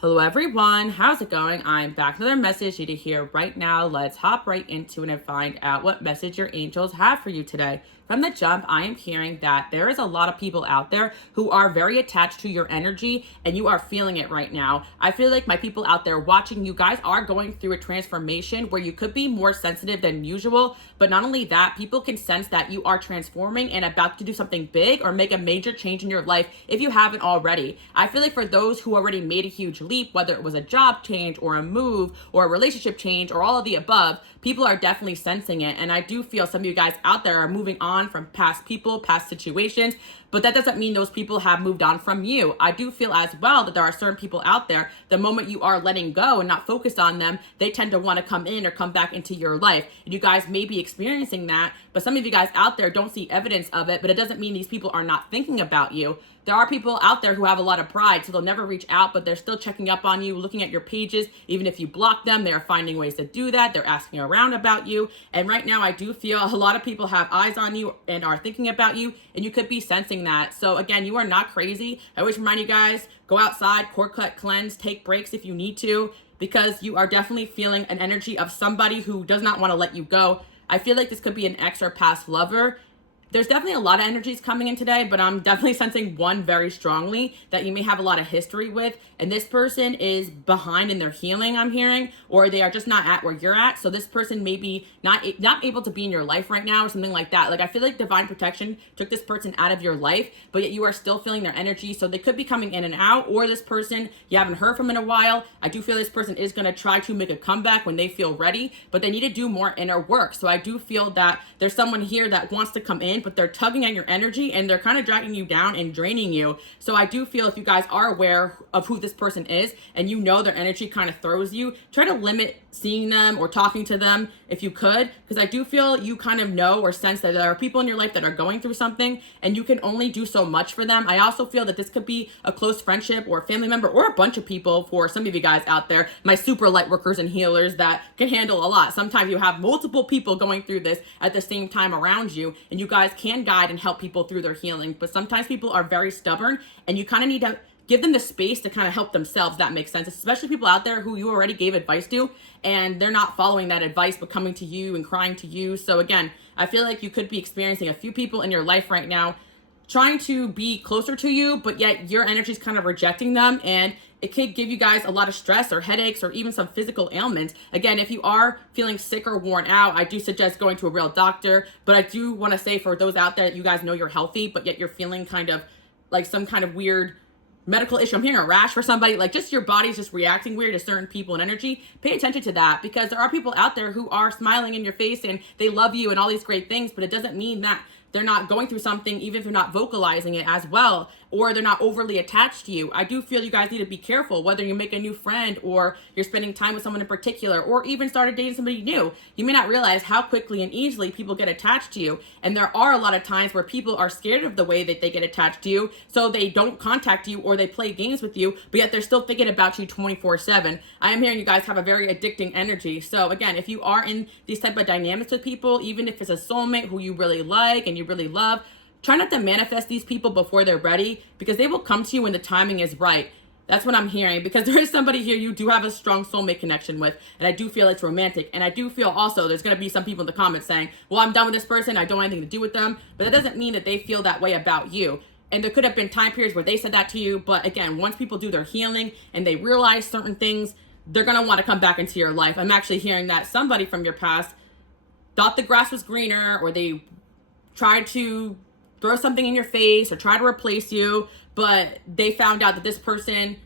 Hello everyone, how's it going? I'm back with another message you to hear right now. Let's hop right into it and find out what message your angels have for you today. From the jump, I am hearing that there is a lot of people out there who are very attached to your energy and you are feeling it right now. I feel like my people out there watching, you guys are going through a transformation where you could be more sensitive than usual. But not only that, people can sense that you are transforming and about to do something big or make a major change in your life if you haven't already. I feel like for those who already made a huge leap, whether it was a job change or a move or a relationship change or all of the above, people are definitely sensing it. And I do feel some of you guys out there are moving on from past people, past situations, but that doesn't mean those people have moved on from you. I do feel as well that there are certain people out there, the moment you are letting go and not focused on them, they tend to want to come in or come back into your life. And you guys may be experiencing that, but some of you guys out there don't see evidence of it, but it doesn't mean these people are not thinking about you. There are people out there who have a lot of pride, so they'll never reach out, but they're still checking up on you, looking at your pages. Even if you block them, they're finding ways to do that. They're asking around about you. And right now, I do feel a lot of people have eyes on you and are thinking about you, and you could be sensing that. So again, you are not crazy. I always remind you guys, go outside, cord cut, cleanse, take breaks if you need to, because you are definitely feeling an energy of somebody who does not want to let you go. I feel like this could be an ex or past lover. There's definitely a lot of energies coming in today, but I'm definitely sensing one very strongly that you may have a lot of history with. And this person is behind in their healing, I'm hearing, or they are just not at where you're at. So this person may be not able to be in your life right now or something like that. Like I feel like divine protection took this person out of your life, but yet you are still feeling their energy. So they could be coming in and out, or this person you haven't heard from in a while. I do feel this person is going to try to make a comeback when they feel ready, but they need to do more inner work. So I do feel that there's someone here that wants to come in, but they're tugging at your energy and they're kind of dragging you down and draining you. So I do feel if you guys are aware of who this person is and you know their energy kind of throws you, try to limit seeing them or talking to them if you could, because I do feel you kind of know or sense that there are people in your life that are going through something and you can only do so much for them. I also feel that this could be a close friendship or a family member or a bunch of people for some of you guys out there, my super light workers and healers that can handle a lot. Sometimes you have multiple people going through this at the same time around you, and you guys can guide and help people through their healing. But sometimes people are very stubborn and you kind of need to give them the space to kind of help themselves. That makes sense, especially people out there who you already gave advice to and they're not following that advice but coming to you and crying to you. So again, I feel like you could be experiencing a few people in your life right now trying to be closer to you, but yet your energy is kind of rejecting them, and it could give you guys a lot of stress or headaches or even some physical ailments. Again, if you are feeling sick or worn out, I do suggest going to a real doctor, but I do want to say for those out there that you guys know you're healthy, but yet you're feeling kind of like some kind of weird medical issue. I'm hearing a rash for somebody, like just your body's just reacting weird to certain people and energy. Pay attention to that, because there are people out there who are smiling in your face and they love you and all these great things, but it doesn't mean that they're not going through something, even if they're not vocalizing it as well, or they're not overly attached to you. I do feel you guys need to be careful, whether you make a new friend or you're spending time with someone in particular, or even started dating somebody new. You may not realize how quickly and easily people get attached to you. And there are a lot of times where people are scared of the way that they get attached to you, so they don't contact you or they play games with you, but yet they're still thinking about you 24/7. I am hearing you guys have a very addicting energy. So again, if you are in these type of dynamics with people, even if it's a soulmate who you really like and you really love, try not to manifest these people before they're ready, because they will come to you when the timing is right. That's what I'm hearing, because there is somebody here you do have a strong soulmate connection with, and I do feel it's romantic. And I do feel also there's going to be some people in the comments saying, well, I'm done with this person, I don't want anything to do with them, but that doesn't mean that they feel that way about you. And there could have been time periods where they said that to you, but again, once people do their healing and they realize certain things, they're going to want to come back into your life. I'm actually hearing that somebody from your past thought the grass was greener, or they tried to throw something in your face or try to replace you, but they found out that this person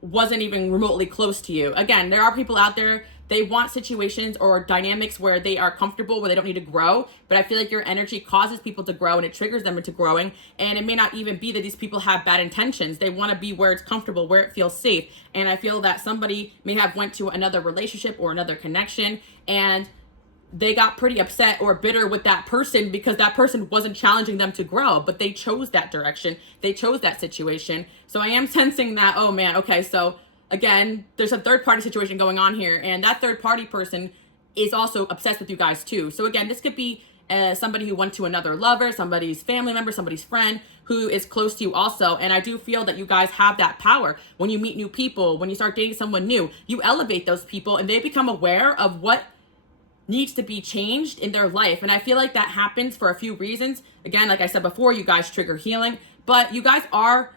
wasn't even remotely close to you. Again, there are people out there, they want situations or dynamics where they are comfortable, where they don't need to grow, but I feel like your energy causes people to grow and it triggers them into growing. And it may not even be that these people have bad intentions. They want to be where it's comfortable, where it feels safe. And I feel that somebody may have went to another relationship or another connection, and they got pretty upset or bitter with that person because that person wasn't challenging them to grow, but they chose that direction. They chose that situation. So I am sensing that, oh man, okay, so again, there's a third party situation going on here, and that third party person is also obsessed with you guys too. So again, this could be somebody who went to another lover, somebody's family member, somebody's friend who is close to you also. And I do feel that you guys have that power. When you meet new people, when you start dating someone new, you elevate those people and they become aware of what needs to be changed in their life. And I feel like that happens for a few reasons. Again, like I said before, you guys trigger healing, but you guys are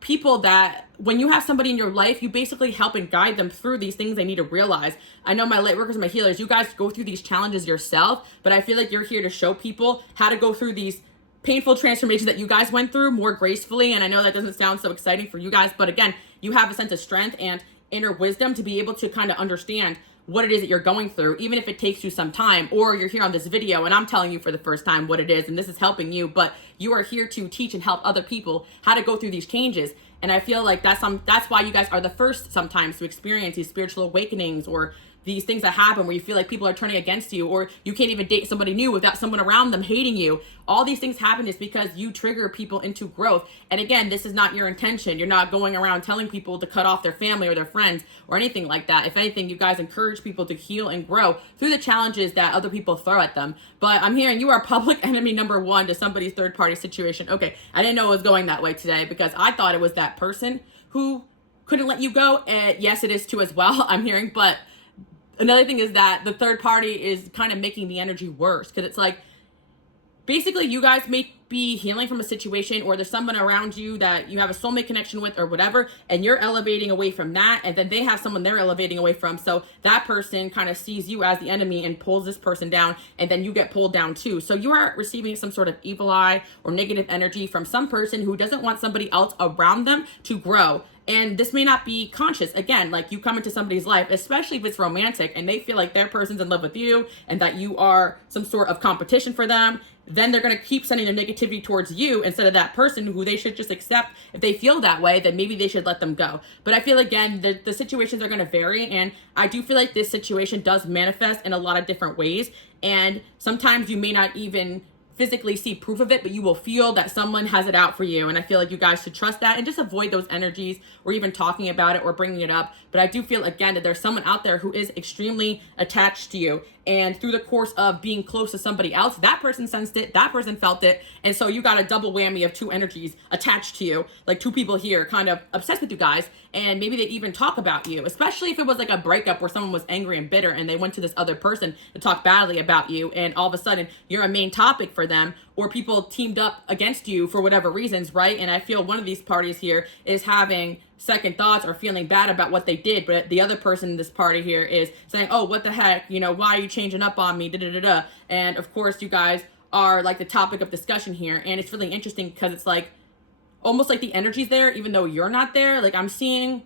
people that when you have somebody in your life, you basically help and guide them through these things they need to realize. I know my light workers and my healers, you guys go through these challenges yourself, but I feel like you're here to show people how to go through these painful transformations that you guys went through more gracefully. And I know that doesn't sound so exciting for you guys, but again, you have a sense of strength and inner wisdom to be able to kind of understand what it is that you're going through, even if it takes you some time, or you're here on this video and I'm telling you for the first time what it is and this is helping you, but you are here to teach and help other people how to go through these changes. And I feel like that's why you guys are the first sometimes to experience these spiritual awakenings or these things that happen where you feel like people are turning against you, or you can't even date somebody new without someone around them hating you. All these things happen is because you trigger people into growth. And again, this is not your intention. You're not going around telling people to cut off their family or their friends or anything like that. If anything, you guys encourage people to heal and grow through the challenges that other people throw at them. But I'm hearing you are public enemy number one to somebody's third party situation. Okay, I didn't know it was going that way today because I thought it was that person who couldn't let you go. And yes, it is too as well, I'm hearing. But another thing is that the third party is kind of making the energy worse because it's like, basically you guys may be healing from a situation or there's someone around you that you have a soulmate connection with or whatever, and you're elevating away from that, and then they have someone they're elevating away from. So that person kind of sees you as the enemy and pulls this person down, and then you get pulled down too. So you are receiving some sort of evil eye or negative energy from some person who doesn't want somebody else around them to grow. And this may not be conscious. Again, like you come into somebody's life, especially if it's romantic, and they feel like their person's in love with you and that you are some sort of competition for them, then they're going to keep sending their negativity towards you instead of that person who they should just accept. If they feel that way, then maybe they should let them go. But I feel, again, the situations are going to vary. And I do feel like this situation does manifest in a lot of different ways. And sometimes you may not even physically see proof of it, but you will feel that someone has it out for you. And I feel like you guys should trust that and just avoid those energies or even talking about it or bringing it up. But I do feel, again, that there's someone out there who is extremely attached to you. And through the course of being close to somebody else, that person sensed it, that person felt it. And so you got a double whammy of two energies attached to you, like two people here kind of obsessed with you guys. And maybe they even talk about you, especially if it was like a breakup where someone was angry and bitter and they went to this other person to talk badly about you. And all of a sudden you're a main topic for them, or people teamed up against you for whatever reasons, right? And I feel one of these parties here is having second thoughts or feeling bad about what they did, but the other person in this party here is saying, oh, what the heck, you know, why are you changing up on me, da-da-da-da. And of course you guys are like the topic of discussion here, and it's really interesting because it's like almost like the energy's there even though you're not there. Like I'm seeing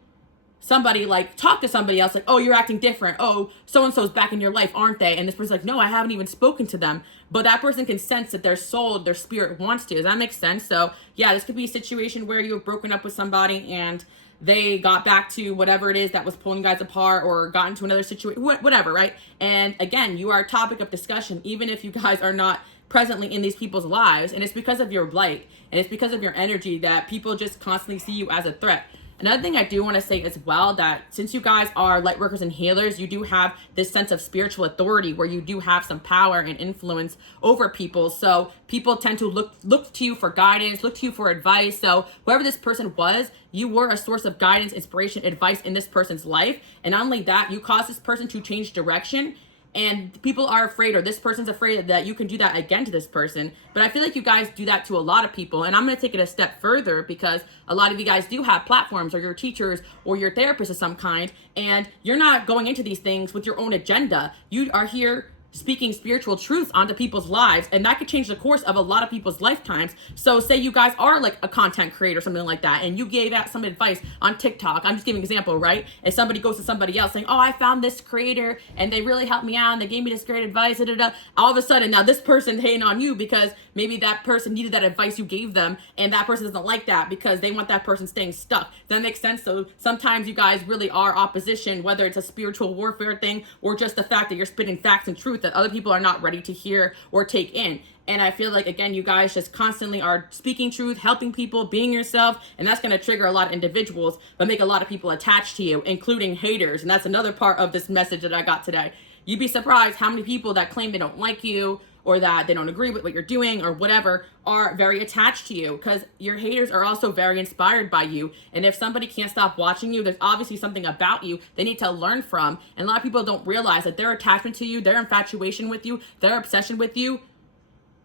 somebody like talk to somebody else like, oh, you're acting different, oh, so-and-so's back in your life, aren't they? And this person's like, no, I haven't even spoken to them. But that person can sense that their soul, their spirit wants to. Does that make sense? So yeah, this could be a situation where you have broken up with somebody and they got back to whatever it is that was pulling you guys apart, or got into another situation, whatever, right? And again, you are a topic of discussion, even if you guys are not presently in these people's lives. And it's because of your light and it's because of your energy that people just constantly see you as a threat. Another thing I do want to say as well, that since you guys are light workers and healers, you do have this sense of spiritual authority where you do have some power and influence over people. So people tend to look to you for guidance, look to you for advice. So whoever this person was, you were a source of guidance, inspiration, advice in this person's life. And not only that, you caused this person to change direction. And people are afraid, or this person's afraid that you can do that again to this person. But I feel like you guys do that to a lot of people. And I'm going to take it a step further because a lot of you guys do have platforms, or your teachers or your therapists of some kind. And you're not going into these things with your own agenda. You are here speaking spiritual truths onto people's lives, and that could change the course of a lot of people's lifetimes. So say you guys are like a content creator or something like that, and you gave out some advice on TikTok. I'm just giving an example, right? And somebody goes to somebody else saying, oh, I found this creator and they really helped me out and they gave me this great advice, da, da, da. All of a sudden now this person's hating on you because maybe that person needed that advice you gave them, and that person doesn't like that because they want that person staying stuck. Does that make sense? So sometimes you guys really are opposition, whether it's a spiritual warfare thing or just the fact that you're spitting facts and truth that other people are not ready to hear or take in. And I feel like, again, you guys just constantly are speaking truth, helping people, being yourself, and that's going to trigger a lot of individuals, but make a lot of people attached to you, including haters. And that's another part of this message that I got today. You'd be surprised how many people that claim they don't like you or that they don't agree with what you're doing or whatever are very attached to you, because your haters are also very inspired by you. And if somebody can't stop watching you, there's obviously something about you they need to learn from. And a lot of people don't realize that their attachment to you, their infatuation with you, their obsession with you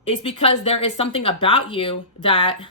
is because there is something about you that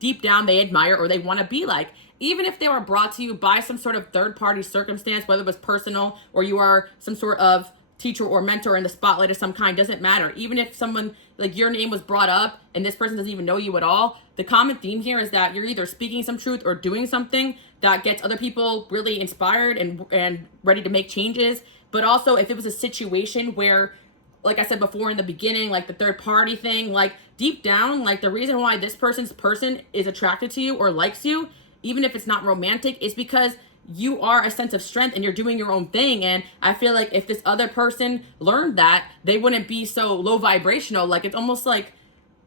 deep down they admire or they want to be like. Even if they were brought to you by some sort of third-party circumstance, whether it was personal or you are some sort of teacher or mentor in the spotlight of some kind, doesn't matter. Even if someone, like your name was brought up and this person doesn't even know you at all, the common theme here is that you're either speaking some truth or doing something that gets other people really inspired and ready to make changes. But also, if it was a situation where, like I said before in the beginning, like the third party thing, like deep down, like the reason why this person's person is attracted to you or likes you, even if it's not romantic, is because you are a sense of strength and you're doing your own thing. And I feel like if this other person learned that, they wouldn't be so low vibrational. Like it's almost like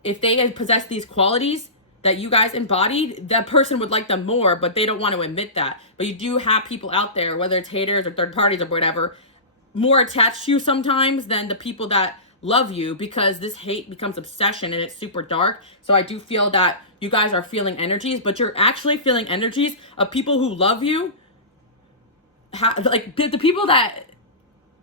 if they had possessed these qualities that you guys embodied, that person would like them more, but they don't want to admit that. But you do have people out there, whether it's haters or third parties or whatever, more attached to you sometimes than the people that love you, because this hate becomes obsession and it's super dark. So I do feel that you guys are feeling energies, but you're actually feeling energies of people who love you. Like the people that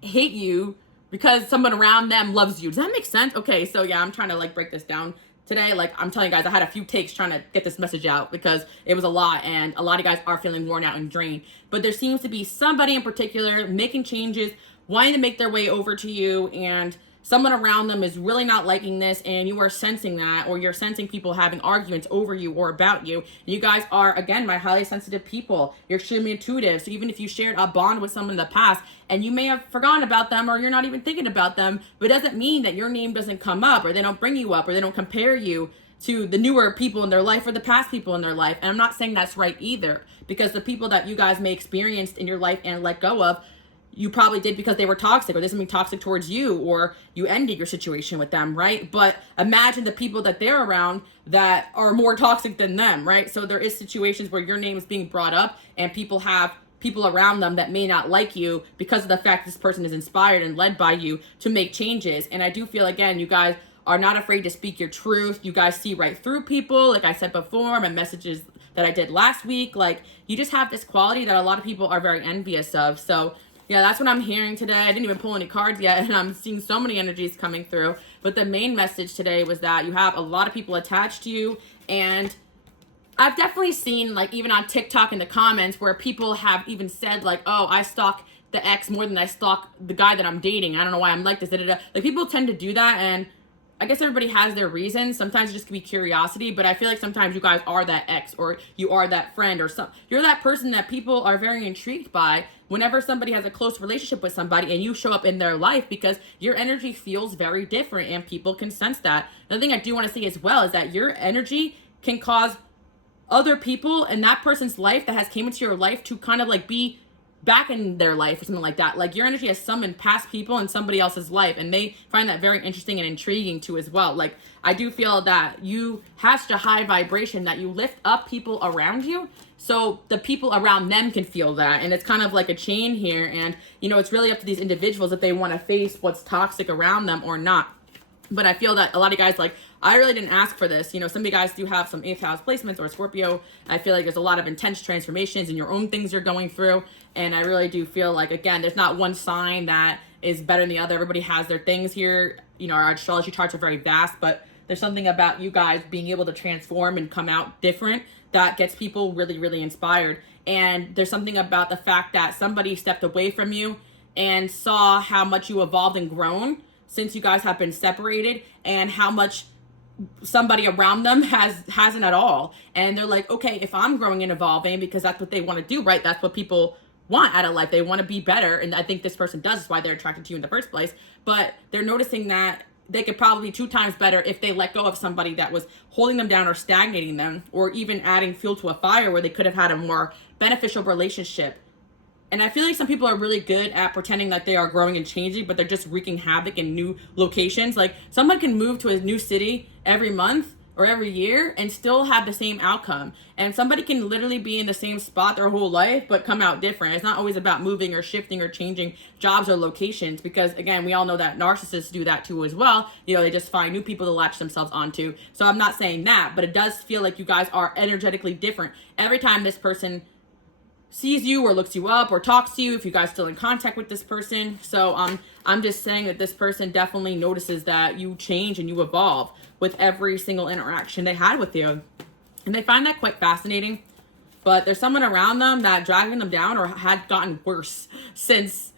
hate you because someone around them loves you. Does that make sense? Okay, so yeah, I'm trying to like break this down today. Like I'm telling you guys, I had a few takes trying to get this message out because it was a lot, and a lot of guys are feeling worn out and drained. But there seems to be somebody in particular making changes, wanting to make their way over to you, and someone around them is really not liking this, and you are sensing that, or you're sensing people having arguments over you or about you. And you guys are, again, my highly sensitive people. You're extremely intuitive. So even if you shared a bond with someone in the past and you may have forgotten about them or you're not even thinking about them, but it doesn't mean that your name doesn't come up, or they don't bring you up, or they don't compare you to the newer people in their life or the past people in their life. And I'm not saying that's right either, because the people that you guys may experience in your life and let go of, you probably did because they were toxic, or there's something toxic towards you, or you ended your situation with them, right? But imagine the people that they're around that are more toxic than them, right? So there is situations where your name is being brought up and people have people around them that may not like you because of the fact this person is inspired and led by you to make changes. And I do feel, again, you guys are not afraid to speak your truth. You guys see right through people. Like I said before, my messages that I did last week, like you just have this quality that a lot of people are very envious of. So yeah, that's what I'm hearing today. I didn't even pull any cards yet, and I'm seeing so many energies coming through. But the main message today was that you have a lot of people attached to you. And I've definitely seen, like, even on TikTok in the comments where people have even said, like, oh, I stalk the ex more than I stalk the guy that I'm dating. I don't know why I'm like this. Da, da, da. Like, people tend to do that, and I guess everybody has their reasons. Sometimes it just can be curiosity, but I feel like sometimes you guys are that ex, or you are that friend, or you're that person that people are very intrigued by whenever somebody has a close relationship with somebody and you show up in their life, because your energy feels very different and people can sense that. Another thing I do want to say as well is that your energy can cause other people in that person's life that has came into your life to kind of like be back in their life or something like that. Like your energy has summoned past people in somebody else's life, and they find that very interesting and intriguing too as well. Like I do feel that you have such a high vibration that you lift up people around you, so the people around them can feel that. And it's kind of like a chain here, and you know, it's really up to these individuals if they want to face what's toxic around them or not. But I feel that a lot of guys, like, I really didn't ask for this. You know, some of you guys do have some 8th house placements or Scorpio. I feel like there's a lot of intense transformations in your own things you're going through. And I really do feel like, again, there's not one sign that is better than the other. Everybody has their things here. You know, our astrology charts are very vast, but there's something about you guys being able to transform and come out different that gets people really, really inspired. And there's something about the fact that somebody stepped away from you and saw how much you evolved and grown since you guys have been separated, and how much somebody around them hasn't at all. And they're like, okay, if I'm growing and evolving, because that's what they want to do, right? That's what people want out of life. They want to be better. And I think this person does. That's why they're attracted to you in the first place. But they're noticing that they could probably be 2 times better if they let go of somebody that was holding them down or stagnating them, or even adding fuel to a fire where they could have had a more beneficial relationship. And I feel like some people are really good at pretending like they are growing and changing, but they're just wreaking havoc in new locations. Like someone can move to a new city every month or every year and still have the same outcome. And somebody can literally be in the same spot their whole life but come out different. It's not always about moving or shifting or changing jobs or locations, because again, we all know that narcissists do that too as well. You know, they just find new people to latch themselves onto. So I'm not saying that, but it does feel like you guys are energetically different every time this person sees you or looks you up or talks to you, if you guys still in contact with this person. So I'm just saying that this person definitely notices that you change and you evolve with every single interaction they had with you. And they find that quite fascinating. But there's someone around them that dragging them down or had gotten worse since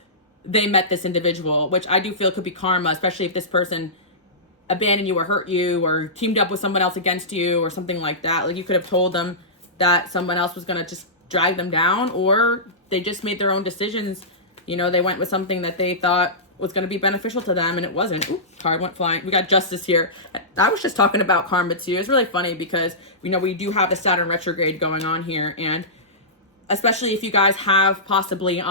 they met this individual, which I do feel could be karma, especially if this person abandoned you or hurt you or teamed up with someone else against you or something like that. Like, you could have told them that someone else was going to just drag them down, or they just made their own decisions. You know, they went with something that they thought was going to be beneficial to them, and it wasn't. Ooh, card went flying. We got Justice here. I was just talking about karma too. It's really funny because, you know, we do have the Saturn retrograde going on here, and especially if you guys have possibly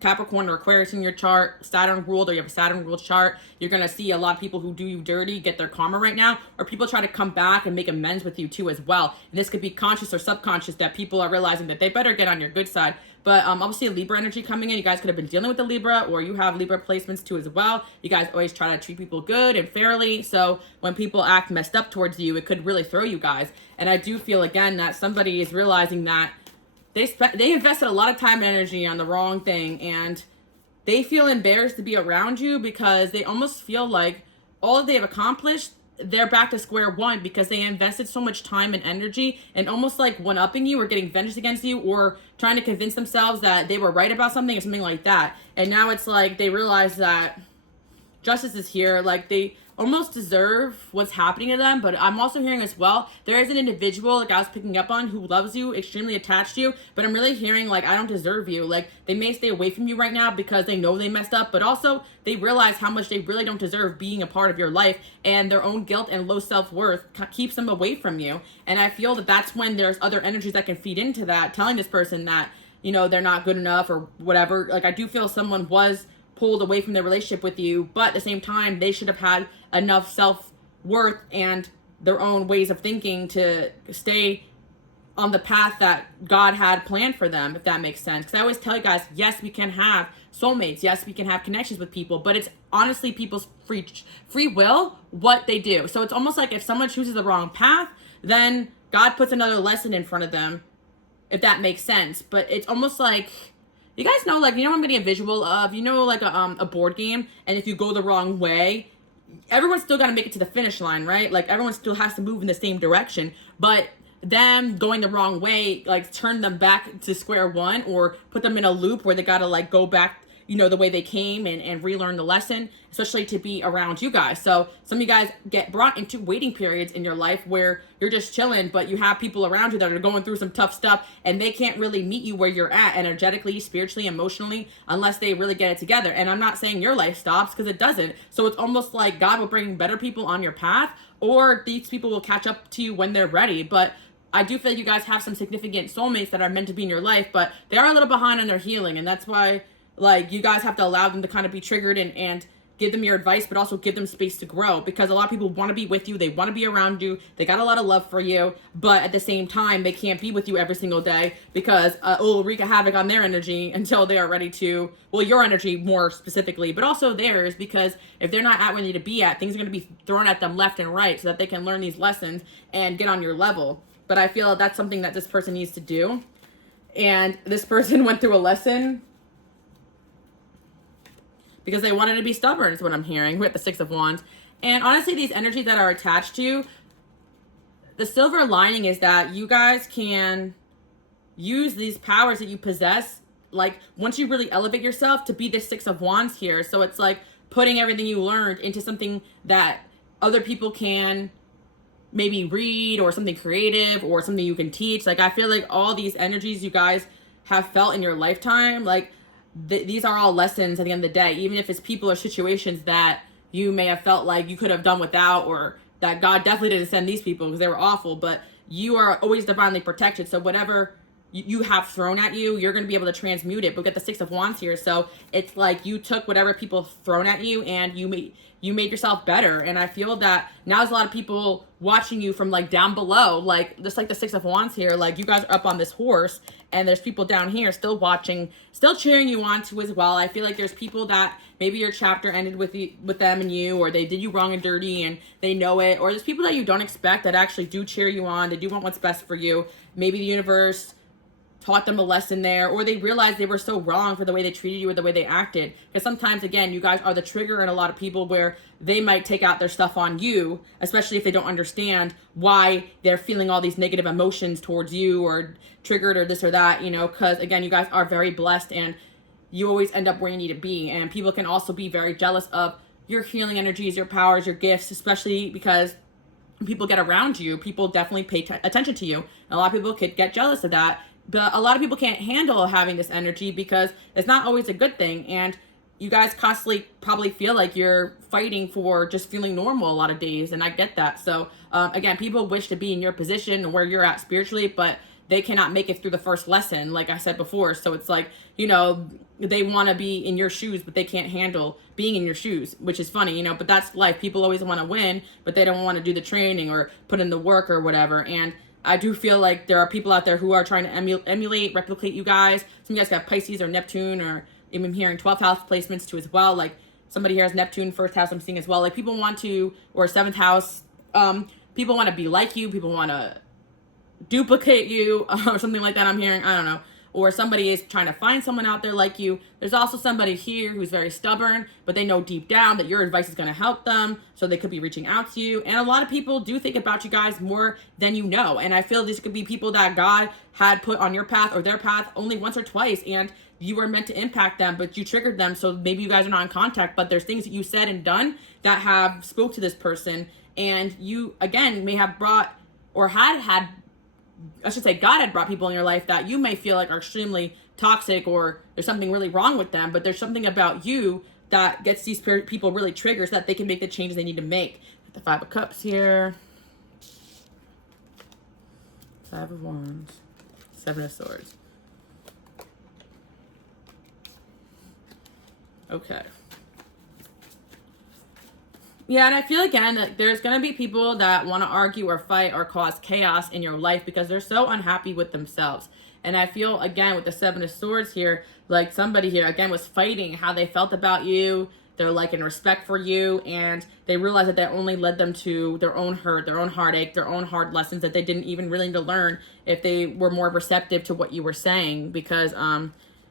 Capricorn or Aquarius in your chart, Saturn ruled, or you have a Saturn ruled chart, you're going to see a lot of people who do you dirty get their karma right now, or people try to come back and make amends with you too as well. And this could be conscious or subconscious, that people are realizing that they better get on your good side. But obviously a Libra energy coming in. You guys could have been dealing with the Libra, or you have Libra placements too as well. You guys always try to treat people good and fairly. So when people act messed up towards you, it could really throw you guys. And I do feel, again, that somebody is realizing that they invested a lot of time and energy on the wrong thing, and they feel embarrassed to be around you because they almost feel like all that they have accomplished, they're back to square one because they invested so much time and energy and almost like one-upping you or getting vengeance against you or trying to convince themselves that they were right about something or something like that. And now it's like they realize that justice is here. Like, they almost deserve what's happening to them. But I'm also hearing as well, there is an individual, like I was picking up on, who loves you, extremely attached to you, but I'm really hearing like, I don't deserve you. Like, they may stay away from you right now because they know they messed up, but also they realize how much they really don't deserve being a part of your life, and their own guilt and low self-worth keeps them away from you. And I feel that that's when there's other energies that can feed into that, telling this person that, you know, they're not good enough or whatever. Like, I do feel someone was pulled away from their relationship with you, but at the same time, they should have had enough self-worth and their own ways of thinking to stay on the path that God had planned for them, if that makes sense. Because I always tell you guys, yes, we can have soulmates, yes, we can have connections with people, but it's honestly people's free will what they do. So it's almost like if someone chooses the wrong path, then God puts another lesson in front of them, if that makes sense. But it's almost like, you guys know, like, you know what I'm getting a visual of? You know, like a board game, and if you go the wrong way, everyone's still got to make it to the finish line, right? Like, everyone still has to move in the same direction, but them going the wrong way, like, turn them back to square one or put them in a loop where they got to, like, go back, you know, the way they came and relearn the lesson, especially to be around you guys. So some of you guys get brought into waiting periods in your life where you're just chilling, but you have people around you that are going through some tough stuff, and they can't really meet you where you're at energetically, spiritually, emotionally, unless they really get it together. And I'm not saying your life stops, because it doesn't. So it's almost like God will bring better people on your path, or these people will catch up to you when they're ready. But I do feel you guys have some significant soulmates that are meant to be in your life, but they are a little behind on their healing, and that's why, like, you guys have to allow them to kind of be triggered and give them your advice, but also give them space to grow, because a lot of people want to be with you. They want to be around you. They got a lot of love for you, but at the same time, they can't be with you every single day because it will wreak havoc on their energy until they are ready to, well, your energy more specifically, but also theirs, because if they're not at where they need to be at, things are going to be thrown at them left and right so that they can learn these lessons and get on your level. But I feel that's something that this person needs to do. And this person went through a lesson because they wanted to be stubborn, is what I'm hearing. We're at the Six of Wands. And honestly, these energies that are attached to you, the silver lining is that you guys can use these powers that you possess, like, once you really elevate yourself, to be the Six of Wands here. So it's like putting everything you learned into something that other people can maybe read, or something creative, or something you can teach. Like, I feel like all these energies you guys have felt in your lifetime, like, these are all lessons at the end of the day, even if it's people or situations that you may have felt like you could have done without, or that God definitely didn't send these people because they were awful, but you are always divinely protected. So whatever you have thrown at you, you're going to be able to transmute it. But get the Six of Wands here, so it's like you took whatever people thrown at you and you made yourself better. And I feel that now there's a lot of people watching you from like down below, like just like the Six of Wands here, like you guys are up on this horse and there's people down here still watching, still cheering you on too as well. I feel like there's people that maybe your chapter ended with them and you, or they did you wrong and dirty and they know it, or there's people that you don't expect that actually do cheer you on, they do want what's best for you. Maybe the universe taught them a lesson there, or they realized they were so wrong for the way they treated you or the way they acted. Because sometimes, again, you guys are the trigger in a lot of people where they might take out their stuff on you, especially if they don't understand why they're feeling all these negative emotions towards you or triggered or this or that, you know, because again, you guys are very blessed and you always end up where you need to be. And people can also be very jealous of your healing energies, your powers, your gifts, especially because people get around you, people definitely pay attention to you. And a lot of people could get jealous of that. But a lot of people can't handle having this energy because it's not always a good thing. And you guys constantly probably feel like you're fighting for just feeling normal a lot of days. And I get that. So again, people wish to be in your position and where you're at spiritually, but they cannot make it through the first lesson, like I said before. So it's like, you know, they want to be in your shoes, but they can't handle being in your shoes, which is funny, you know, but that's life. People always want to win, but they don't want to do the training or put in the work or whatever. And I do feel like there are people out there who are trying to emulate, replicate you guys. Some of you guys have Pisces or Neptune, or even hearing 12th house placements too as well. Like somebody here has Neptune, first house I'm seeing as well. Like people want to, or 7th house, people want to be like you. People want to duplicate you or something like that I'm hearing. I don't know. Or somebody is trying to find someone out there like you. There's also somebody here who's very stubborn, but they know deep down that your advice is going to help them. So they could be reaching out to you. And a lot of people do think about you guys more than you know. And I feel these could be people that God had put on your path or their path only once or twice. And you were meant to impact them, but you triggered them. So maybe you guys are not in contact, but there's things that you said and done that have spoke to this person. And you, again, may have brought or had I should say God had brought people in your life that you may feel like are extremely toxic or there's something really wrong with them, but there's something about you that gets these people really triggered so that they can make the changes they need to make. The 5 of Cups here. 5 of Wands. 7 of Swords. Okay. Yeah, and I feel again that there's going to be people that want to argue or fight or cause chaos in your life because they're so unhappy with themselves. And I feel again with the 7 of Swords here, like somebody here again was fighting how they felt about you. They're like in respect for you, and they realize that that only led them to their own hurt, their own heartache, their own hard lessons that they didn't even really need to learn if they were more receptive to what you were saying. Because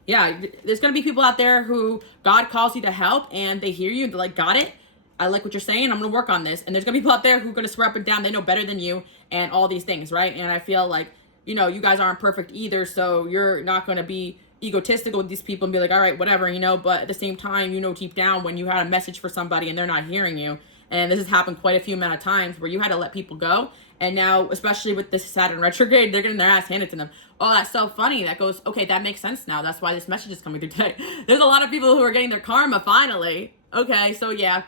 yeah, there's going to be people out there who God calls you to help and they hear you and they're like, got it. I like what you're saying. I'm going to work on this. And there's going to be people out there who are going to swear up and down they know better than you and all these things, right? And I feel like, you know, you guys aren't perfect either, so you're not going to be egotistical with these people and be like, all right, whatever, you know, but at the same time, you know, deep down when you had a message for somebody and they're not hearing you, and this has happened quite a few amount of times where you had to let people go, and now, especially with this Saturn retrograde, they're getting their ass handed to them. Oh, that's so funny. That goes, okay, that makes sense now. That's why this message is coming through today. There's a lot of people who are getting their karma finally. Okay, so yeah.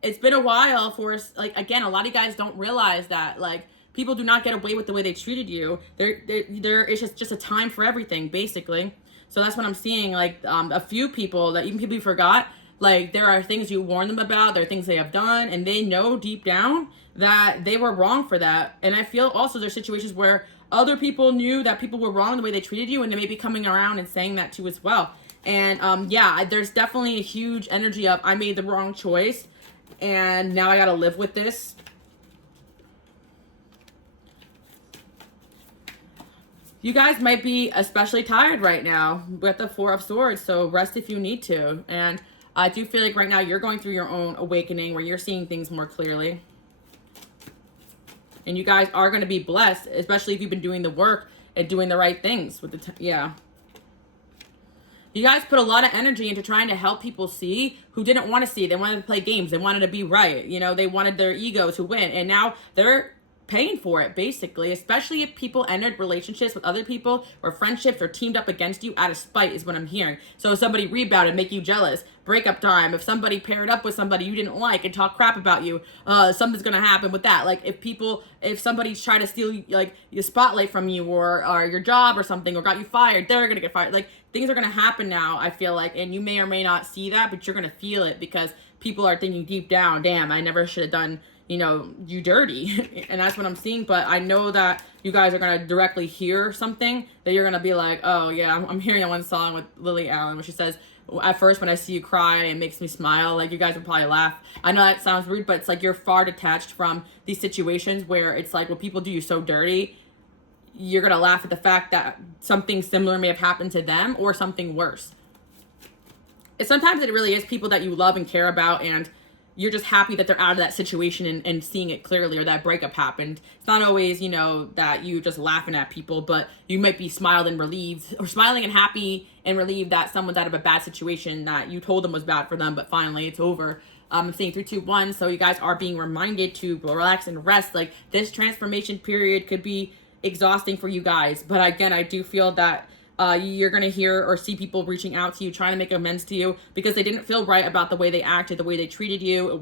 It's been a while for us. Like, again, a lot of you guys don't realize that, like, people do not get away with the way they treated you. There is just a time for everything, basically. So that's what I'm seeing. Like, a few people that even people you forgot, like, there are things you warn them about. There are things they have done, and they know deep down that they were wrong for that. And I feel also there's situations where other people knew that people were wrong the way they treated you, and they may be coming around and saying that too as well. And yeah, there's definitely a huge energy of I made the wrong choice. And now I got to live with this. You guys might be especially tired right now with the 4 of Swords. So rest if you need to. And I do feel like right now you're going through your own awakening where you're seeing things more clearly. And you guys are going to be blessed, especially if you've been doing the work and doing the right things with the, yeah. You guys put a lot of energy into trying to help people see who didn't want to see. They wanted to play games. They wanted to be right. You know, they wanted their ego to win. And now they're paying for it, basically, especially if people entered relationships with other people or friendships or teamed up against you out of spite is what I'm hearing. So if somebody rebounded, make you jealous, breakup time. If somebody paired up with somebody you didn't like and talk crap about you, something's going to happen with that. Like if somebody's trying to steal like your spotlight from you or your job or something or got you fired, they're going to get fired. Like things are going to happen now, I feel like, and you may or may not see that, but you're going to feel it because people are thinking deep down, damn, I never should have done, you dirty. And that's what I'm seeing. But I know that you guys are going to directly hear something that you're going to be like, oh yeah, I'm hearing that one song with Lily Allen where she says, at first when I see you cry, it makes me smile. Like you guys would probably laugh. I know that sounds rude, but it's like you're far detached from these situations where it's like when people do you so dirty, you're going to laugh at the fact that something similar may have happened to them or something worse. Sometimes it really is people that you love and care about, and you're just happy that they're out of that situation and seeing it clearly, or that breakup happened. It's not always, that you just laughing at people, but you might be smiled and relieved, or smiling and happy and relieved that someone's out of a bad situation that you told them was bad for them, but finally it's over. I'm seeing 3, 2, 1. So you guys are being reminded to relax and rest. Like this transformation period could be exhausting for you guys. But again, I do feel that you're going to hear or see people reaching out to you, trying to make amends to you because they didn't feel right about the way they acted, the way they treated you.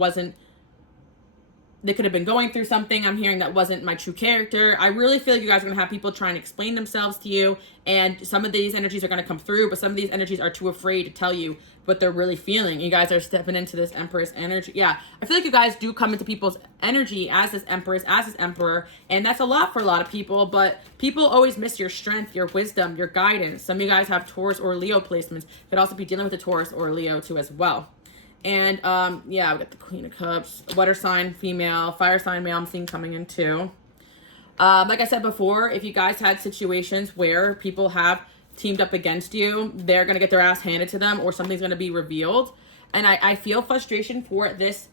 They could have been going through something. I'm hearing that wasn't my true character. I really feel like you guys are going to have people trying to explain themselves to you, and some of these energies are going to come through, but some of these energies are too afraid to tell you what they're really feeling. You guys are stepping into this Empress energy. Yeah, I feel like you guys do come into people's energy as this Empress, as this Emperor, and that's a lot for a lot of people, but people always miss your strength, your wisdom, your guidance. Some of you guys have Taurus or Leo placements. Could also be dealing with a Taurus or Leo too as well. And yeah, we got the Queen of Cups, water sign female, fire sign male I'm seeing coming in too. Like I said before, if you guys had situations where people have teamed up against you, they're going to get their ass handed to them or something's going to be revealed. And I feel frustration for this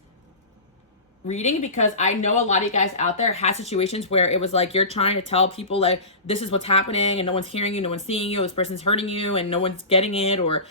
reading because I know a lot of you guys out there had situations where it was like you're trying to tell people like this is what's happening and no one's hearing you, no one's seeing you, this person's hurting you and no one's getting it, or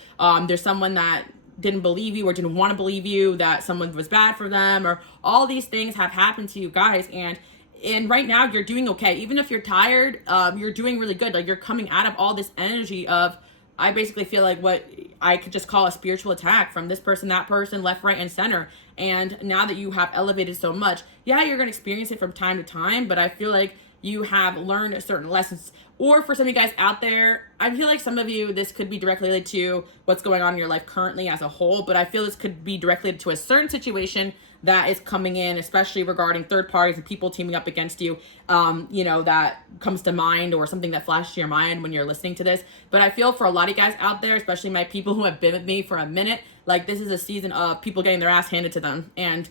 there's someone that didn't believe you or didn't want to believe you, that someone was bad for them, or all these things have happened to you guys. And right now you're doing okay. Even if you're tired, you're doing really good. Like you're coming out of all this energy of, I basically feel like what I could just call a spiritual attack from this person, that person, left, right, and center. And now that you have elevated so much, yeah, you're going to experience it from time to time, but I feel like you have learned certain lessons. Or for some of you guys out there, I feel like some of you, this could be directly related to what's going on in your life currently as a whole, but I feel this could be directly related to a certain situation that is coming in, especially regarding third parties and people teaming up against you, that comes to mind, or something that flashes to your mind when you're listening to this. But I feel for a lot of you guys out there, especially my people who have been with me for a minute, like this is a season of people getting their ass handed to them. And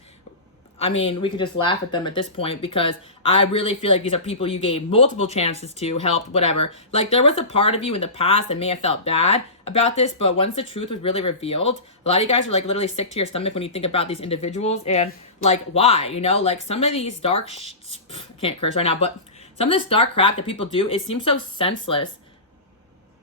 I mean, we could just laugh at them at this point because I really feel like these are people you gave multiple chances to, helped, whatever. Like there was a part of you in the past that may have felt bad about this, but once the truth was really revealed, a lot of you guys are like literally sick to your stomach when you think about these individuals and like why, like some of these dark, can't curse right now, but some of this dark crap that people do, it seems so senseless.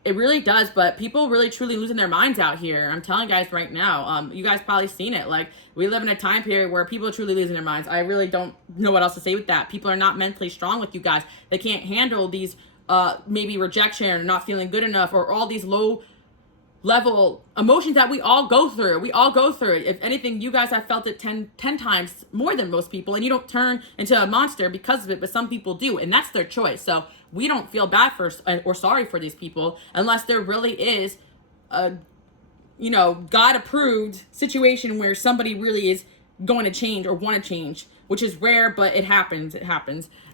It really does, but people really truly losing their minds out here. I'm telling you guys right now, you guys probably seen it. Like we live in a time period where people are truly losing their minds. I really don't know what else to say with that. People are not mentally strong with you guys. They can't handle these maybe rejection or not feeling good enough or all these low level emotions that we all go through. We all go through it. If anything, you guys have felt it 10 times more than most people, and you don't turn into a monster because of it, but some people do, and that's their choice. So we don't feel bad for or sorry for these people unless there really is a God approved situation where somebody really is going to change or want to change, which is rare, but it happens.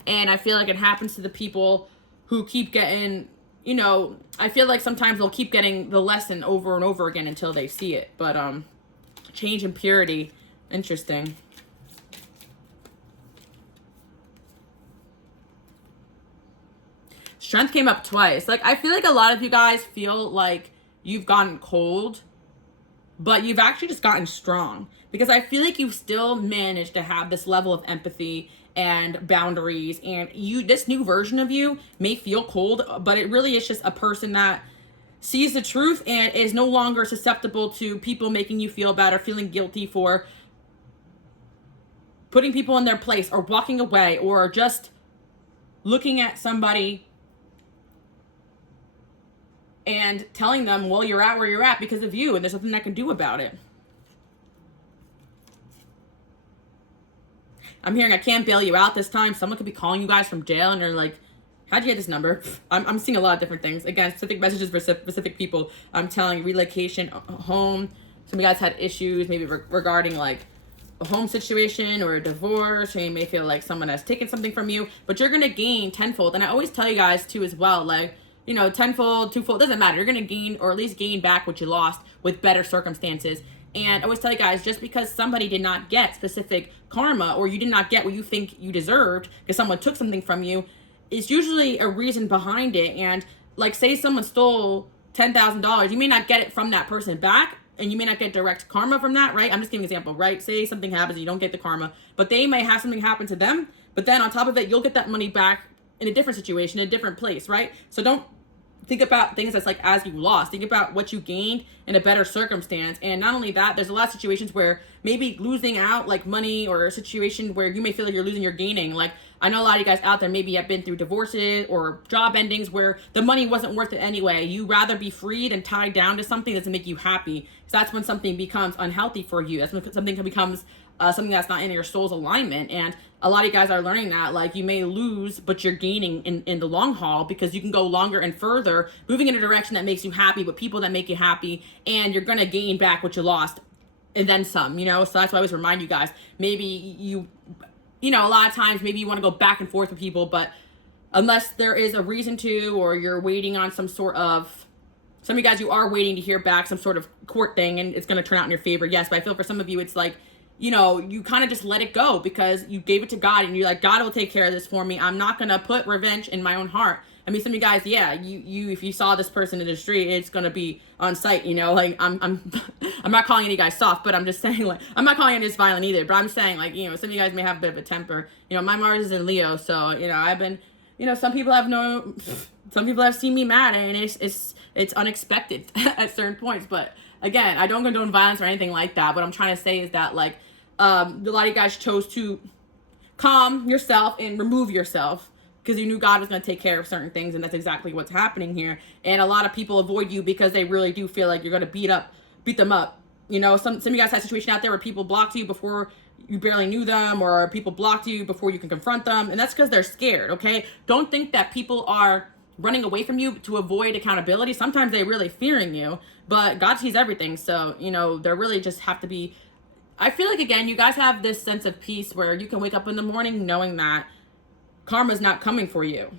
And I feel like it happens to the people who keep getting, I feel like sometimes they'll keep getting the lesson over and over again until they see it. But change and purity, interesting. Strength came up twice. Like, I feel like a lot of you guys feel like you've gotten cold, but you've actually just gotten strong. Because I feel like you've still managed to have this level of empathy and boundaries. And this new version of you may feel cold, but it really is just a person that sees the truth and is no longer susceptible to people making you feel bad or feeling guilty for putting people in their place or walking away or just looking at somebody and telling them, well, you're at where you're at because of you, and there's nothing I can do about it. I'm hearing I can't bail you out this time. Someone could be calling you guys from jail, and they're like, how'd you get this number? I'm seeing a lot of different things. Again, specific messages for specific people. I'm telling you, relocation, home. Some of you guys had issues maybe regarding like a home situation or a divorce, or you may feel like someone has taken something from you, but you're going to gain tenfold. And I always tell you guys too as well, like, you know, tenfold, twofold, doesn't matter. You're going to gain, or at least gain back what you lost with better circumstances. And I always tell you guys, just because somebody did not get specific karma, or you did not get what you think you deserved because someone took something from you, it's usually a reason behind it. And like, say someone stole $10,000, you may not get it from that person back, and you may not get direct karma from that, right? I'm just giving an example, right? Say something happens, you don't get the karma, but they may have something happen to them, but then on top of it, you'll get that money back in a different situation, in a different place, right? So don't think about things that's like as you lost. Think about what you gained in a better circumstance. And not only that, there's a lot of situations where maybe losing out like money, or a situation where you may feel like you're losing, you're gaining. Like, I know a lot of you guys out there maybe have been through divorces or job endings where the money wasn't worth it anyway. You rather be freed and tied down to something that doesn't make you happy. Because that's when something becomes unhealthy for you. That's when something becomes something that's not in your soul's alignment. And a lot of you guys are learning that, like, you may lose, but you're gaining in the long haul, because you can go longer and further, moving in a direction that makes you happy with people that make you happy, and you're going to gain back what you lost and then some, you know? So that's why I always remind you guys, maybe you know, a lot of times maybe you want to go back and forth with people, but unless there is a reason to, or you're waiting on some sort of, some of you guys, you are waiting to hear back some sort of court thing and it's going to turn out in your favor. Yes, but I feel for some of you, it's like, you know, you kind of just let it go because you gave it to God, and you're like, God will take care of this for me. I'm not going to put revenge in my own heart. I mean, some of you guys, yeah, you if you saw this person in the street, it's going to be on sight, you know, like I'm not calling any guys soft, but I'm just saying, like, I'm not calling any guys violent either, but I'm saying, like, you know, some of you guys may have a bit of a temper. You know, my Mars is in Leo, so, you know, I've been, you know, some people have seen me mad, and it's unexpected at certain points. But again, I don't condone violence or anything like that. What I'm trying to say is that, like, a lot of you guys chose to calm yourself and remove yourself because you knew God was going to take care of certain things, and that's exactly what's happening here. And a lot of people avoid you because they really do feel like you're going to beat them up. You know, some of you guys had a situation out there where people blocked you before you barely knew them, or people blocked you before you can confront them, and that's because they're scared, okay? Don't think that people are running away from you to avoid accountability. Sometimes they're really fearing you, but God sees everything, so, you know, they really just have to be, I feel like, again, you guys have this sense of peace where you can wake up in the morning knowing that karma's not coming for you.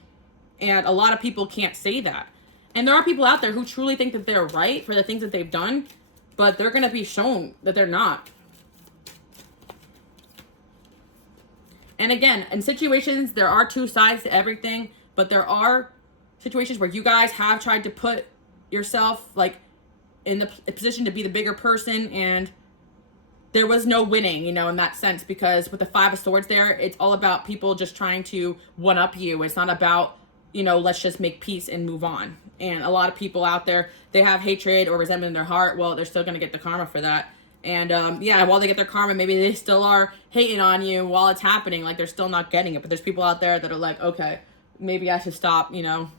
And a lot of people can't say that. And there are people out there who truly think that they're right for the things that they've done, but they're going to be shown that they're not. And again, in situations, there are two sides to everything, but there are situations where you guys have tried to put yourself, like, in the position to be the bigger person, and there was no winning, you know, in that sense, because with the Five of Swords there, it's all about people just trying to one-up you. It's not about, you know, let's just make peace and move on. And a lot of people out there, they have hatred or resentment in their heart. Well, they're still going to get the karma for that. And yeah, while they get their karma, maybe they still are hating on you while it's happening. Like, they're still not getting it. But there's people out there that are like, okay, maybe I should stop, you know.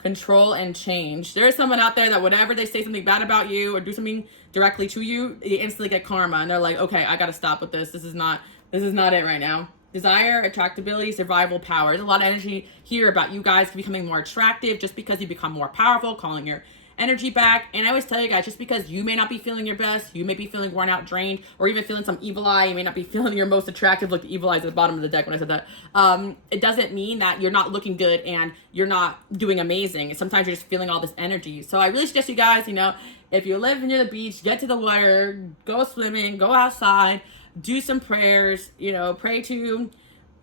Control and change. There is someone out there that whenever they say something bad about you or do something directly to you, they instantly get karma, and they're like, okay, I gotta stop with this. This is not it right now. Desire, attractability, survival, power. There's a lot of energy here about you guys becoming more attractive just because you become more powerful, calling your energy back. And I always tell you guys, just because you may not be feeling your best, you may be feeling worn out, drained, or even feeling some evil eye, you may not be feeling your most attractive. Look, the evil eye's at the bottom of the deck when I said that. It doesn't mean that you're not looking good and you're not doing amazing. Sometimes you're just feeling all this energy. So I really suggest you guys, you know, if you live near the beach, get to the water, go swimming, go outside, do some prayers, you know, pray to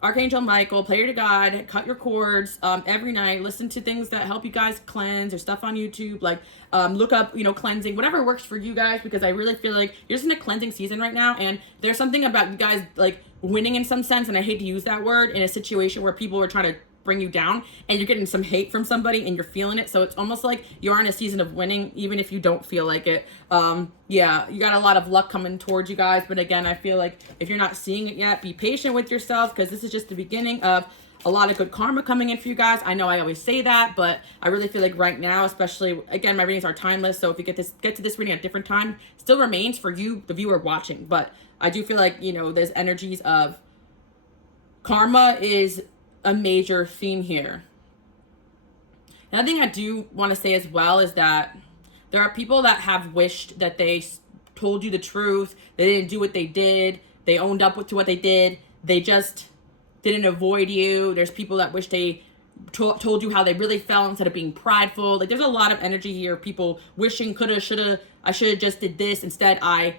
Archangel Michael, pray to God, cut your cords every night, listen to things that help you guys cleanse, or stuff on YouTube, like look up, you know, cleansing, whatever works for you guys, because I really feel like you're just in a cleansing season right now, and there's something about you guys, like, winning in some sense, and I hate to use that word, in a situation where people are trying to bring you down and you're getting some hate from somebody and you're feeling it. So it's almost like you're in a season of winning, even if you don't feel like it. Yeah, you got a lot of luck coming towards you guys. But again, I feel like if you're not seeing it yet, be patient with yourself, because this is just the beginning of a lot of good karma coming in for you guys. I know I always say that, but I really feel like right now, especially, again, my readings are timeless, so if you get to this reading at a different time, still remains for you, the viewer watching. But I do feel like, you know, there's energies of karma is a major theme here. Another thing I do want to say as well is that there are people that have wished that they told you the truth. They didn't do what they did. They owned up to what they did. They just didn't avoid you. There's people that wish they told you how they really felt instead of being prideful. Like, there's a lot of energy here. People wishing, coulda, shoulda, I should have just did this. Instead, I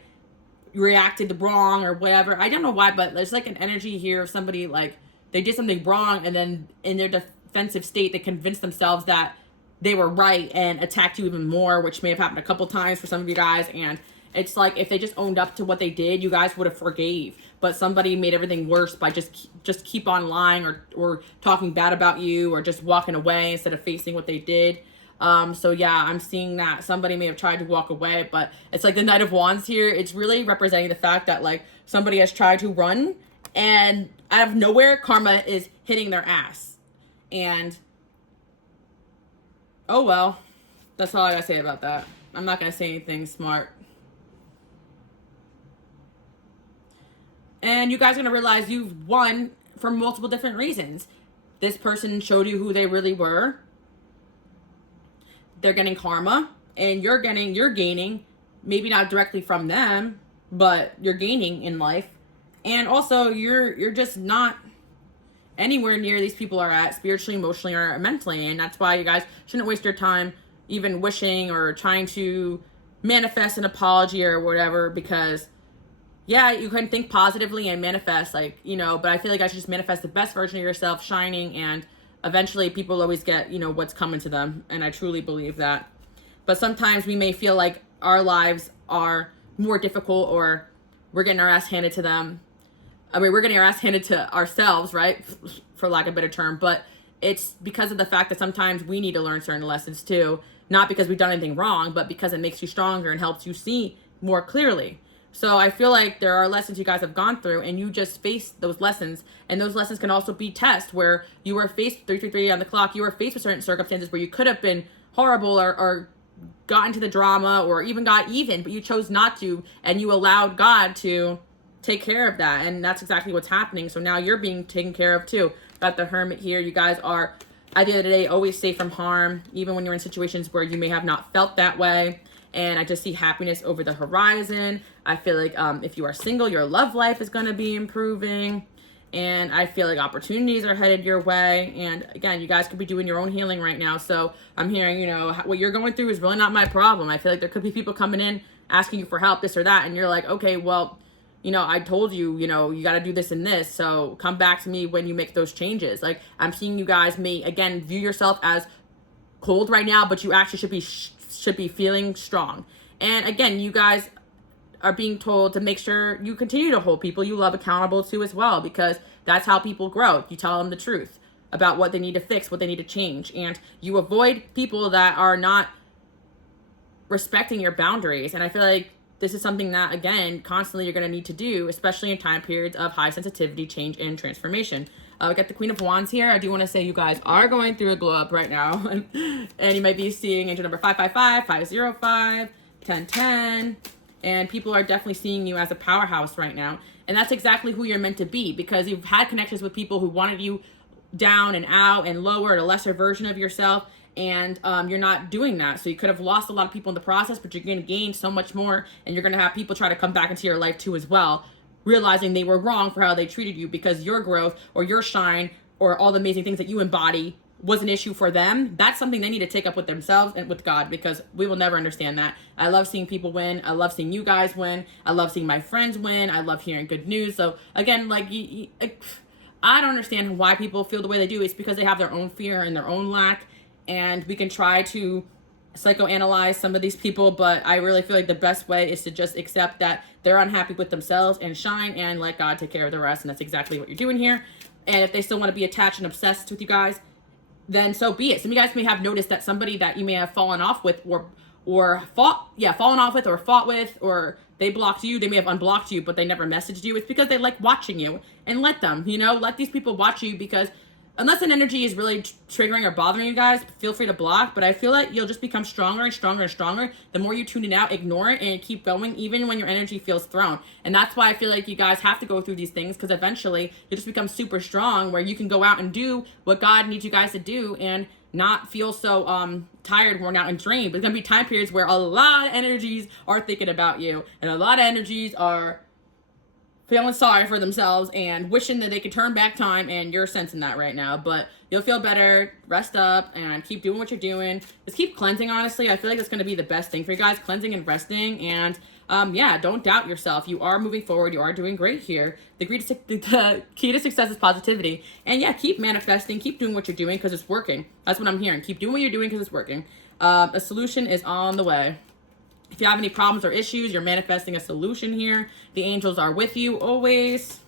reacted wrong or whatever. I don't know why, but there's like an energy here of somebody like they did something wrong, and then in their defensive state, they convinced themselves that they were right and attacked you even more, which may have happened a couple times for some of you guys. And it's like, if they just owned up to what they did, you guys would have forgave. But somebody made everything worse by just keep on lying or talking bad about you or just walking away instead of facing what they did. So yeah, I'm seeing that somebody may have tried to walk away, but it's like the Knight of Wands here. It's really representing the fact that like somebody has tried to run, and out of nowhere, karma is hitting their ass. And oh well, that's all I gotta say about that. I'm not gonna say anything smart. And you guys are going to realize you've won for multiple different reasons. This person showed you who they really were. They're getting karma, and you're gaining, maybe not directly from them, but you're gaining in life. And also you're just not anywhere near these people are at spiritually, emotionally, or mentally. And that's why you guys shouldn't waste your time even wishing or trying to manifest an apology or whatever, because yeah, you can think positively and manifest, like, you know, but I feel like I should just manifest the best version of yourself shining, and eventually people always get, you know, what's coming to them. And I truly believe that. But sometimes we may feel like our lives are more difficult, or we're getting our ass handed to them. I mean, we're getting our ass handed to ourselves, right? For lack of a better term. But it's because of the fact that sometimes we need to learn certain lessons too. Not because we've done anything wrong, but because it makes you stronger and helps you see more clearly. So I feel like there are lessons you guys have gone through, and you just face those lessons. And those lessons can also be tests where you were faced, 333 on the clock, you were faced with certain circumstances where you could have been horrible or got into the drama or even got even, but you chose not to, and you allowed God to take care of that. And that's exactly what's happening. So now you're being taken care of too. Got the Hermit here. You guys are, at the end of the day, always safe from harm, even when you're in situations where you may have not felt that way. And I just see happiness over the horizon. I feel like if you are single, your love life is going to be improving. And I feel like opportunities are headed your way. And again, you guys could be doing your own healing right now. So I'm hearing, you know, what you're going through is really not my problem. I feel like there could be people coming in asking you for help, this or that. And you're like, okay, well, you know, I told you, you know, you got to do this and this. So come back to me when you make those changes. Like, I'm seeing you guys may, again, view yourself as cold right now, but you actually should be feeling strong. And again, you guys are being told to make sure you continue to hold people you love accountable to as well, because that's how people grow. You tell them the truth about what they need to fix, what they need to change, and you avoid people that are not respecting your boundaries. And I feel like this is something that, again, constantly you're going to need to do, especially in time periods of high sensitivity, change, and transformation. We got the Queen of Wands here. I do want to say you guys are going through a glow up right now. And you might be seeing angel number 555, 505, 1010. And people are definitely seeing you as a powerhouse right now. And that's exactly who you're meant to be, because you've had connections with people who wanted you down and out and lower, at a lesser version of yourself. And you're not doing that. So you could have lost a lot of people in the process, but you're going to gain so much more. And you're going to have people try to come back into your life too as well, realizing they were wrong for how they treated you, because your growth or your shine or all the amazing things that you embody was an issue for them. That's something they need to take up with themselves and with God, because we will never understand that. I love seeing people win. I love seeing you guys win. I love seeing my friends win. I love hearing good news. So again, like, I don't understand why people feel the way they do. It's because they have their own fear and their own lack. And we can try to psychoanalyze some of these people, but I really feel like the best way is to just accept that they're unhappy with themselves and shine, and let God take care of the rest. And that's exactly what you're doing here. And if they still want to be attached and obsessed with you guys, then so be it. Some of you guys may have noticed that somebody that you may have fallen off with fallen off with, or fought with, or they blocked you, they may have unblocked you, but they never messaged you. It's because they like watching you. And let them, let these people watch you, because unless an energy is really triggering or bothering you guys, feel free to block. But I feel like you'll just become stronger and stronger and stronger the more you tune it out, ignore it, and keep going, even when your energy feels thrown. And that's why I feel like you guys have to go through these things, because eventually you just become super strong, where you can go out and do what God needs you guys to do and not feel so tired, worn out, and drained. But there's gonna be time periods where a lot of energies are thinking about you, and a lot of energies are feeling sorry for themselves and wishing that they could turn back time, and you're sensing that right now. But you'll feel better. Rest up and keep doing what you're doing. Just keep cleansing, honestly. I feel like it's going to be the best thing for you guys, cleansing and resting. And yeah, don't doubt yourself. You are moving forward. You are doing great here. The key to success is positivity. And yeah, keep manifesting. Keep doing what you're doing, because it's working. That's what I'm hearing. Keep doing what you're doing, because it's working. A solution is on the way. If you have any problems or issues, you're manifesting a solution here. The angels are with you always.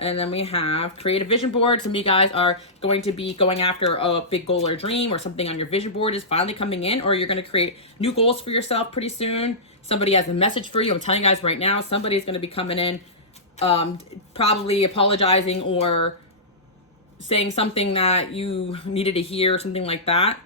And then we have create a vision board. Some of you guys are going to be going after a big goal or dream, or something on your vision board is finally coming in, or you're going to create new goals for yourself pretty soon. Somebody has a message for you. I'm telling you guys right now, somebody's going to be coming in, probably apologizing or saying something that you needed to hear, something like that.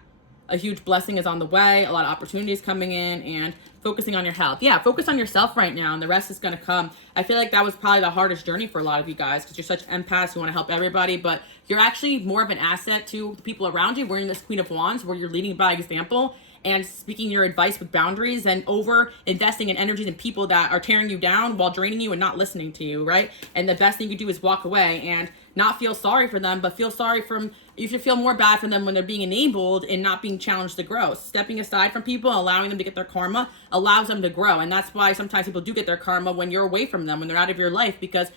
A huge blessing is on the way, a lot of opportunities coming in, and focusing on your health. Yeah, focus on yourself right now, and the rest is going to come. I feel like that was probably the hardest journey for a lot of you guys, because you're such empaths, you want to help everybody, but you're actually more of an asset to the people around you. We're in this Queen of Wands, where you're leading by example and speaking your advice with boundaries, and over investing in energies and people that are tearing you down while draining you and not listening to you, right? And the best thing you do is walk away and not feel sorry for them, but you should feel more bad for them when they're being enabled and not being challenged to grow. Stepping aside from people, allowing them to get their karma, allows them to grow. And that's why sometimes people do get their karma when you're away from them, when they're out of your life, because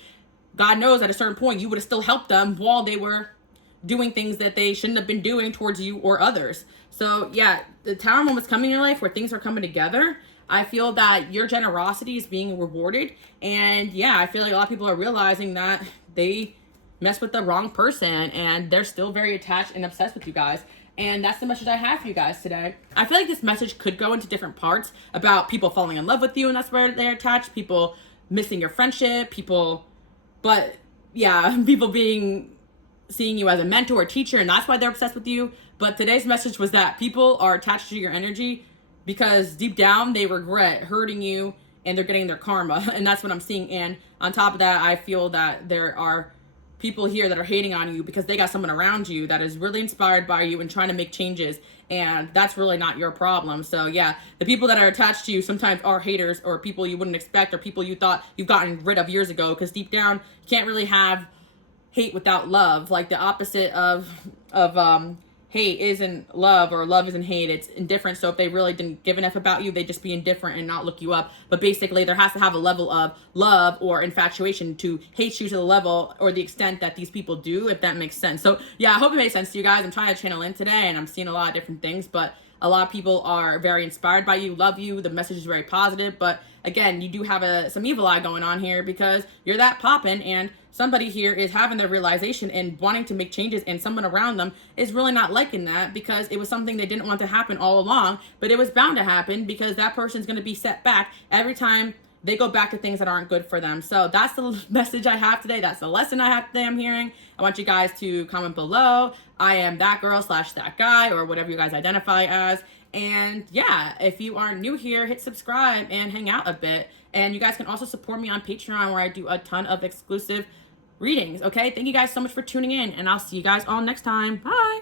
God knows at a certain point you would have still helped them while they were doing things that they shouldn't have been doing towards you or others. So yeah, the Tower moment's coming in your life where things are coming together. I feel that your generosity is being rewarded. And yeah, I feel like a lot of people are realizing that they mess with the wrong person, and they're still very attached and obsessed with you guys. And that's the message I have for you guys today. I feel like this message could go into different parts about people falling in love with you, and that's where they're attached, people missing your friendship, but yeah, people seeing you as a mentor or teacher, and that's why they're obsessed with you. But today's message was that people are attached to your energy because deep down they regret hurting you, and they're getting their karma. And that's what I'm seeing. And on top of that, I feel that there are people here that are hating on you because they got someone around you that is really inspired by you and trying to make changes, and that's really not your problem. So yeah, the people that are attached to you sometimes are haters, or people you wouldn't expect, or people you thought you've gotten rid of years ago, because deep down you can't really have hate without love. Like the opposite of hate isn't love, or love isn't hate. It's indifference. So if they really didn't give enough about you, they'd just be indifferent and not look you up. But basically, there has to have a level of love or infatuation to hate you to the level or the extent that these people do, if that makes sense. So yeah, I hope it made sense to you guys. I'm trying to channel in today, and I'm seeing a lot of different things, but a lot of people are very inspired by you, love you. The message is very positive, but again, you do have some evil eye going on here, because you're that poppin', and somebody here is having their realization and wanting to make changes, and someone around them is really not liking that, because it was something they didn't want to happen all along, but it was bound to happen, because that person's going to be set back every time they go back to things that aren't good for them. So that's the message I have today. That's the lesson I have today I'm hearing. I want you guys to comment below. I am that girl / that guy, or whatever you guys identify as. And yeah, if you are new here, hit subscribe and hang out a bit. And you guys can also support me on Patreon, where I do a ton of exclusive readings. Okay, thank you guys so much for tuning in, and I'll see you guys all next time. Bye.